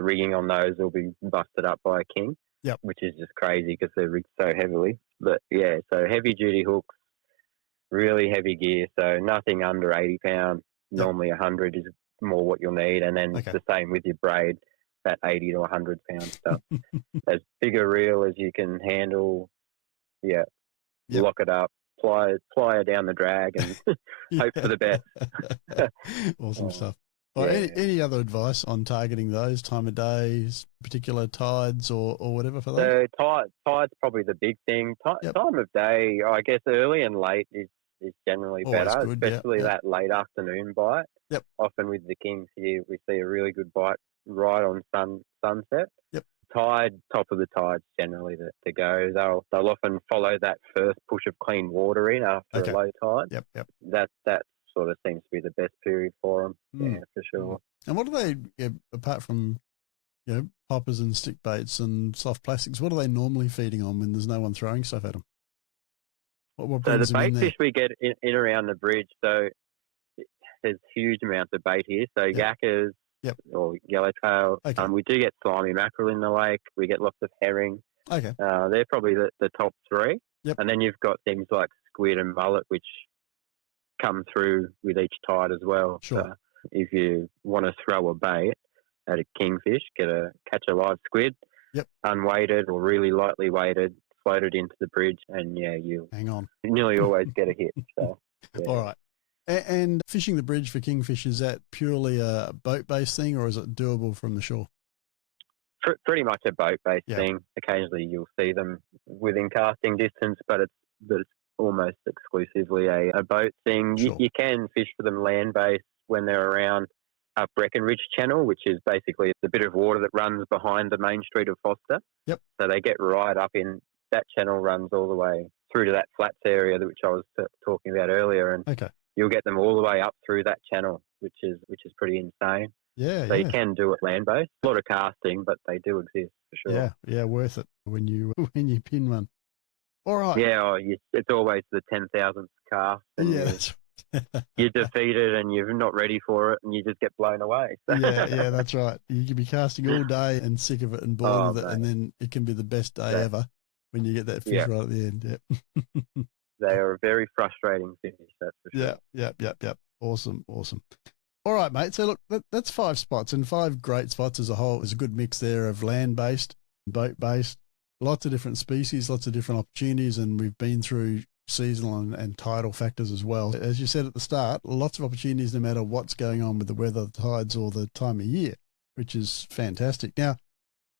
rigging on those will be busted up by a king, which is just crazy because they're rigged so heavily. But yeah, so heavy duty hooks, really heavy gear, so nothing under 80 pounds. Normally 100 is more what you'll need, and then the same with your braid, that 80 to 100 pound stuff. As big a reel as you can handle, lock it up, ply her down the drag, and hope for the best. Awesome stuff. Well, any other advice on targeting those time of days, particular tides or whatever for those? So tide's probably the big thing. Time of day, I guess early and late is generally better, good, especially that late afternoon bite. Yep. Often with the kings here, we see a really good bite right on sunset. Yep. Tide, top of the tide's generally the go. They'll often follow that first push of clean water in after a low tide. Yep. That sort of seems to be the best period for them. Yeah, for sure. And what do they, apart from poppers and stick baits and soft plastics, what are they normally feeding on when there's no one throwing stuff at them? What so the bait fish we get in around the bridge, so there's huge amounts of bait here. So yakkers or yellowtail. Okay. We do get slimy mackerel in the lake. We get lots of herring. Okay. They're probably the top three. Yep. And then you've got things like squid and mullet, which come through with each tide as well. Sure. So if you want to throw a bait at a kingfish, catch a live squid, unweighted or really lightly weighted, float it into the bridge, and you hang on. Nearly always get a hit. So, all right. And fishing the bridge for kingfish, is that purely a boat-based thing, or is it doable from the shore? Pretty much a boat-based thing. Occasionally you'll see them within casting distance, but it's almost exclusively a boat thing. Sure. You can fish for them land-based when they're around up Breckenridge Channel, which is basically the bit of water that runs behind the main street of Forster. Yep. So they get right up in that channel, runs all the way through to that flats area which I was talking about earlier, and you'll get them all the way up through that channel, which is pretty insane. Yeah. So you can do it land-based. A lot of casting, but they do exist for sure. Yeah, worth it when you pin one. All right. Yeah, it's always the 10,000th cast. That's you're defeated and you're not ready for it, and you just get blown away. Yeah, that's right. You can be casting all day and sick of it and bored with it, and then it can be the best day ever when you get that fish right at the end. Yep. They are a very frustrating finish, that's for sure. Yeah. Awesome. All right, mate. So look, that's 5 spots, and 5 great spots as a whole. There's a good mix there of land-based, boat-based, lots of different species, lots of different opportunities, and we've been through seasonal and tidal factors as well. As you said at the start, lots of opportunities no matter what's going on with the weather, the tides, or the time of year, which is fantastic. Now,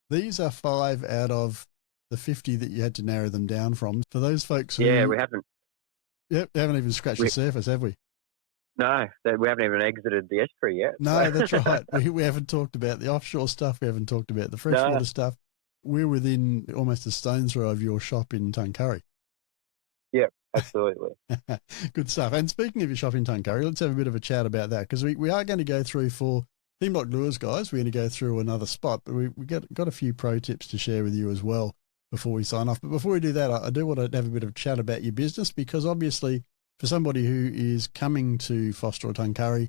these are 5 out of the 50 that you had to narrow them down from. For those folks who... Yeah, we haven't... Yep, haven't even scratched the surface, have we? No, we haven't even exited the estuary yet. No, that's right. We haven't talked about the offshore stuff. We haven't talked about the freshwater stuff. We're within almost a stone's throw of your shop in Tuncurry. Yep, absolutely. Good stuff. And speaking of your shop in Tuncurry, let's have a bit of a chat about that, because we are going to go through for Theme Block Lures, guys. We're going to go through another spot, but we got a few pro tips to share with you as well before we sign off. But before we do that, I do want to have a bit of a chat about your business, because obviously for somebody who is coming to Forster or Tuncurry,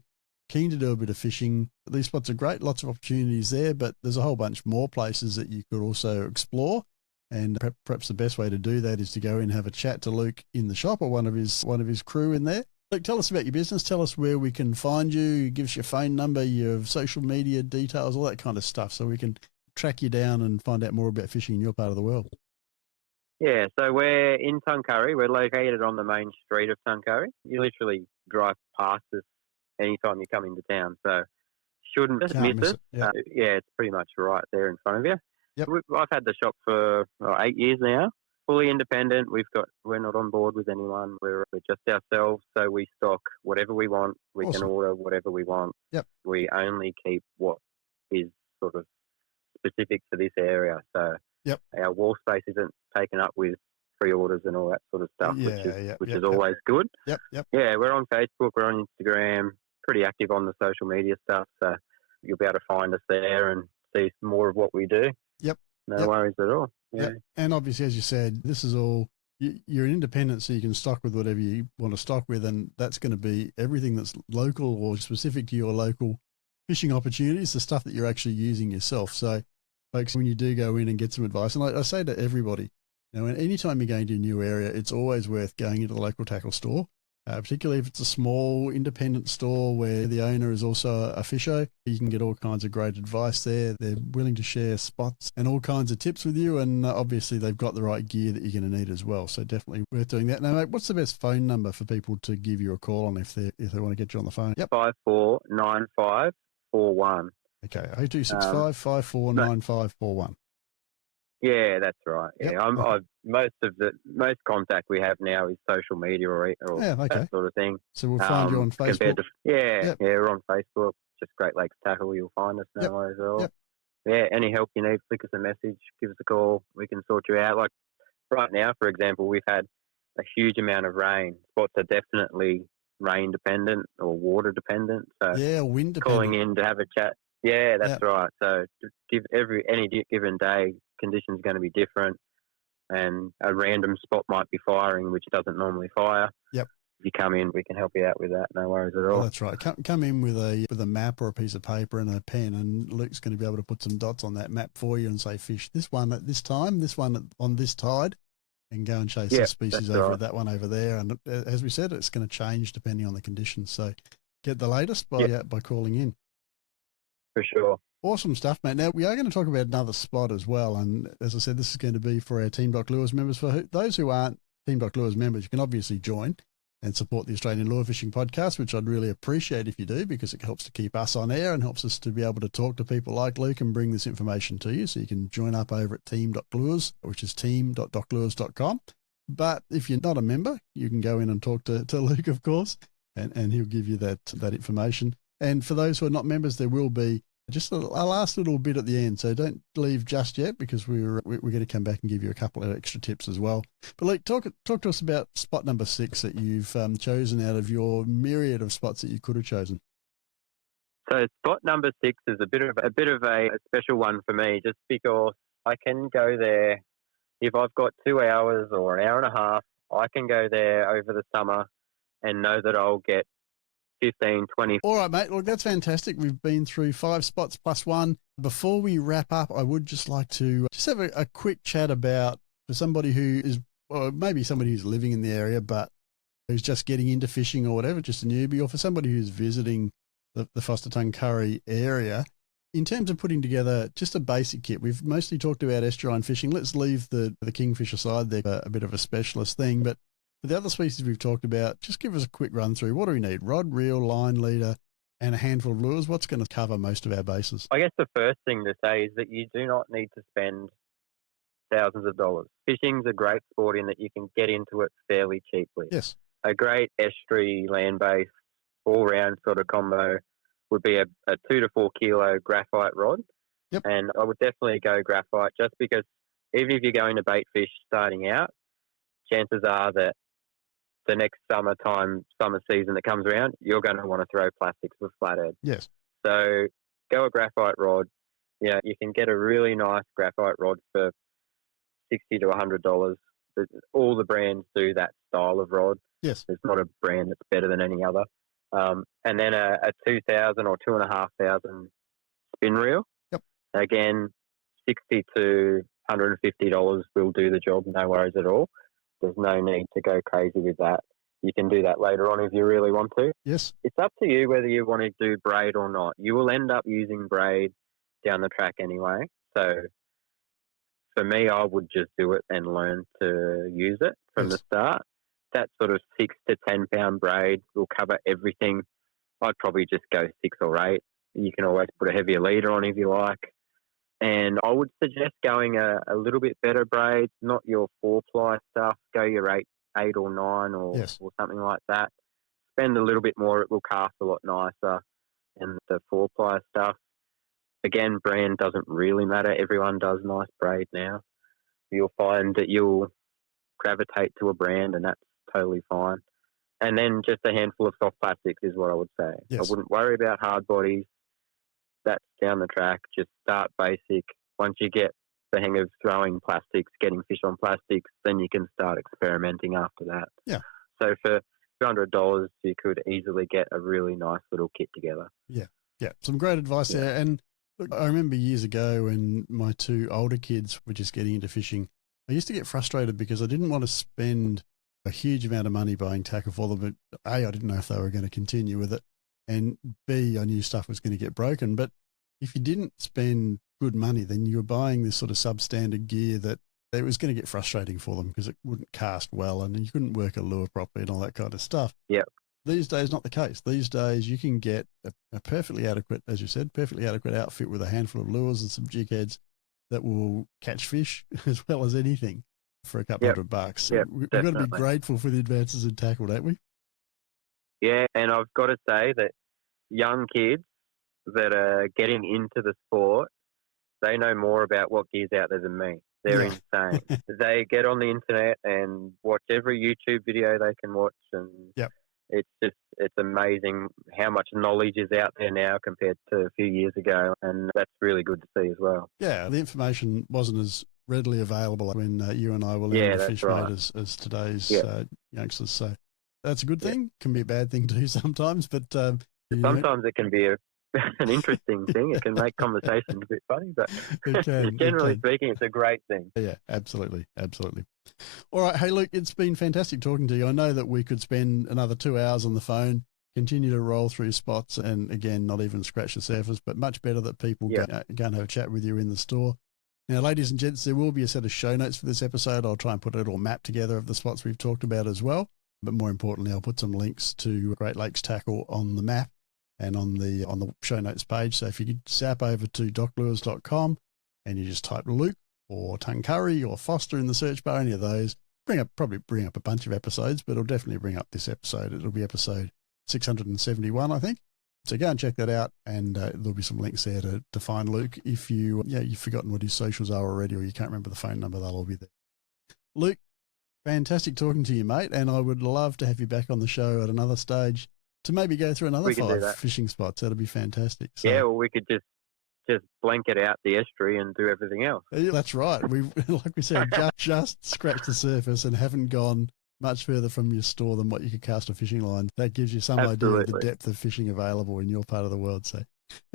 keen to do a bit of fishing, these spots are great, lots of opportunities there, but there's a whole bunch more places that you could also explore. And perhaps the best way to do that is to go in and have a chat to Luke in the shop, or one of his crew in there. Luke, tell us about your business. Tell us where we can find you. Give us your phone number, your social media details, all that kind of stuff, so we can track you down and find out more about fishing in your part of the world. Yeah, so we're in Tuncurry. We're located on the main street of Tuncurry. You literally drive past us anytime you come into town, so shouldn't miss it. Yeah, it's pretty much right there in front of you. Yep. I've had the shop for 8 years now, fully independent. We're not on board with anyone. We're just ourselves. So we stock whatever we want. We Awesome. can order whatever we want. Yep. We only keep what is sort of specific for this area. So Yep. our wall space isn't taken up with pre-orders and all that sort of stuff, which is always good. Yep. Yeah, we're on Facebook, we're on Instagram, pretty active on the social media stuff. So you'll be able to find us there and see more of what we do. Yep. No worries at all. Yeah. Yep. And obviously, as you said, this is all, you're an independent, so you can stock with whatever you want to stock with, and that's going to be everything that's local or specific to your local fishing opportunities, the stuff that you're actually using yourself. So, folks, when you do go in and get some advice, and I say to everybody, anytime you're going to a new area, it's always worth going into the local tackle store, particularly if it's a small independent store where the owner is also a fisher. You can get all kinds of great advice there. They're willing to share spots and all kinds of tips with you, and obviously they've got the right gear that you're going to need as well. So definitely worth doing that. Now, mate, what's the best phone number for people to give you a call on if they want to get you on the phone? Yep. 549541. Okay, 0265 549541. Yeah, that's right. Yep. Yeah, most contact we have now is social media or that sort of thing. So we'll find you on Facebook. We're on Facebook. Just Great Lakes Tackle. You'll find us now as well. Yep. Yeah, any help you need, flick us a message, give us a call. We can sort you out. Like right now, for example, we've had a huge amount of rain. Spots are definitely rain dependent or water dependent. So wind dependent. Calling in to have a chat. Yeah, that's right. So give any given day, conditions are going to be different, and a random spot might be firing, which doesn't normally fire. Yep. If you come in, we can help you out with that. No worries at all. Oh, that's right. Come in with a map or a piece of paper and a pen, and Luke's going to be able to put some dots on that map for you and say, fish this one at this time, this one on this tide, and go and chase the species over that one over there. And as we said, it's going to change depending on the conditions. So get the latest by calling in. For sure. Awesome stuff, mate. Now, we are going to talk about another spot as well. And as I said, this is going to be for our Team Doc Lures members. For those who aren't Team Doc Lures members, you can obviously join and support the Australian Lure Fishing Podcast, which I'd really appreciate if you do, because it helps to keep us on air and helps us to be able to talk to people like Luke and bring this information to you. So you can join up over at team.lures, which is team.doclures.com. But if you're not a member, you can go in and talk to Luke, of course, and he'll give you that information. And for those who are not members, there will be just a last little bit at the end. So don't leave just yet, because we're going to come back and give you a couple of extra tips as well. But Luke, talk to us about spot number 6 that you've chosen out of your myriad of spots that you could have chosen. So spot number 6 is a bit of a special one for me, just because I can go there if I've got 2 hours or an hour and a half. I can go there over the summer and know that I'll get 15, 20. All right, mate. Look, that's fantastic. We've been through 5 spots plus 1. Before we wrap up, I would just like to just have a quick chat about, for somebody who is, or maybe somebody who's living in the area but who's just getting into fishing or whatever, just a newbie, or for somebody who's visiting the Forster-Tuncurry area, in terms of putting together just a basic kit. We've mostly talked about estuarine fishing. Let's leave the kingfish aside. They're a bit of a specialist thing, but for the other species we've talked about, just give us a quick run through. What do we need? Rod, reel, line, leader, and a handful of lures. What's going to cover most of our bases? I guess the first thing to say is that you do not need to spend thousands of dollars. Fishing's a great sport in that you can get into it fairly cheaply. Yes. A great estuary, land-based, all-round sort of combo would be a 2 to 4 kilo graphite rod. Yep. And I would definitely go graphite, just because even if you're going to bait fish starting out, chances are that the next summer season that comes around, you're going to want to throw plastics with flathead. Yes. So go a graphite rod. Yeah, you can get a really nice graphite rod for $60 to $100. All the brands do that style of rod. Yes. There's not a brand that's better than any other. And then a 2,000 or 2,500 spin reel. Yep. Again, $60 to $150 will do the job. No worries at all. There's no need to go crazy with that. You can do that later on if you really want to. Yes. It's up to you whether you want to do braid or not. You will end up using braid down the track anyway. So for me, I would just do it and learn to use it from the start. That sort of 6 to 10 pound braid will cover everything. I'd probably just go 6 or 8. You can always put a heavier leader on if you like. And I would suggest going a little bit better braids, not your 4-ply stuff. Go your 8 or 9 or something like that. Spend a little bit more; it will cast a lot nicer. And the 4-ply stuff, again, brand doesn't really matter. Everyone does nice braid now. You'll find that you'll gravitate to a brand, and that's totally fine. And then just a handful of soft plastics is what I would say. Yes. I wouldn't worry about hard bodies. That's down the track. Just start basic. Once you get the hang of throwing plastics, getting fish on plastics, then you can start experimenting after that. Yeah. So for $200, you could easily get a really nice little kit together. Yeah. Yeah. Some great advice there. And look, I remember years ago when my 2 older kids were just getting into fishing, I used to get frustrated because I didn't want to spend a huge amount of money buying tackle for them. But A, I didn't know if they were going to continue with it. And B, I knew stuff was going to get broken. But if you didn't spend good money, then you were buying this sort of substandard gear that it was going to get frustrating for them because it wouldn't cast well and you couldn't work a lure properly and all that kind of stuff. Yeah. These days, not the case. These days, you can get a perfectly adequate, as you said, perfectly adequate outfit with a handful of lures and some jig heads that will catch fish as well as anything for a couple $100. So we've got to be grateful for the advances in tackle, don't we? Yeah, and I've got to say that young kids that are getting into the sport, they know more about what gear's out there than me. They're insane. They get on the internet and watch every YouTube video they can watch, and it's amazing how much knowledge is out there now compared to a few years ago, and that's really good to see as well. Yeah, the information wasn't as readily available when you and I were learning to fish, mate, as today's youngsters. So that's a good thing. Can be a bad thing too sometimes, but sometimes it can be an interesting thing. It can make conversations a bit funny, but generally speaking, it's a great thing. Yeah, absolutely. Absolutely. All right. Hey, Luke, it's been fantastic talking to you. I know that we could spend another 2 hours on the phone, continue to roll through spots and, again, not even scratch the surface, but much better that people go and have a chat with you in the store. Now, ladies and gents, there will be a set of show notes for this episode. I'll try and put a little map together of the spots we've talked about as well. But more importantly, I'll put some links to Great Lakes Tackle on the map and on the show notes page. So if you could zap over to doclures.com and you just type Luke or Tuncurry or Forster in the search bar, any of those, probably bring up a bunch of episodes, but it'll definitely bring up this episode. It'll be episode 671, I think. So go and check that out, and there'll be some links there to find Luke. If you've forgotten what his socials are already, or you can't remember the phone number, they'll all be there. Luke, fantastic talking to you, mate, and I would love to have you back on the show at another stage to maybe go through another 5 fishing spots. That'd be fantastic. So, yeah, well, we could just blanket out the estuary and do everything else. That's right. Like we said, just scratched the surface and haven't gone much further from your store than what you could cast a fishing line. That gives you some idea of the depth of fishing available in your part of the world. So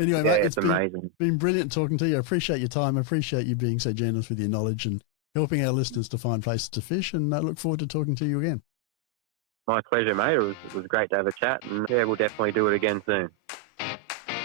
anyway, mate, it's amazing. Been brilliant talking to you. I appreciate your time. I appreciate you being so generous with your knowledge and helping our listeners to find places to fish, and I look forward to talking to you again. My pleasure, mate. It was great to have a chat, and we'll definitely do it again soon.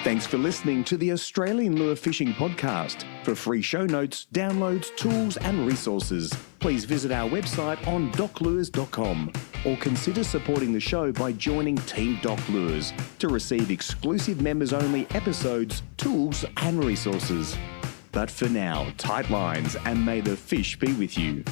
Thanks for listening to the Australian Lure Fishing Podcast. For free show notes, downloads, tools and resources, please visit our website on doclures.com or consider supporting the show by joining Team Doc Lures to receive exclusive members-only episodes, tools and resources. But for now, tight lines and may the fish be with you.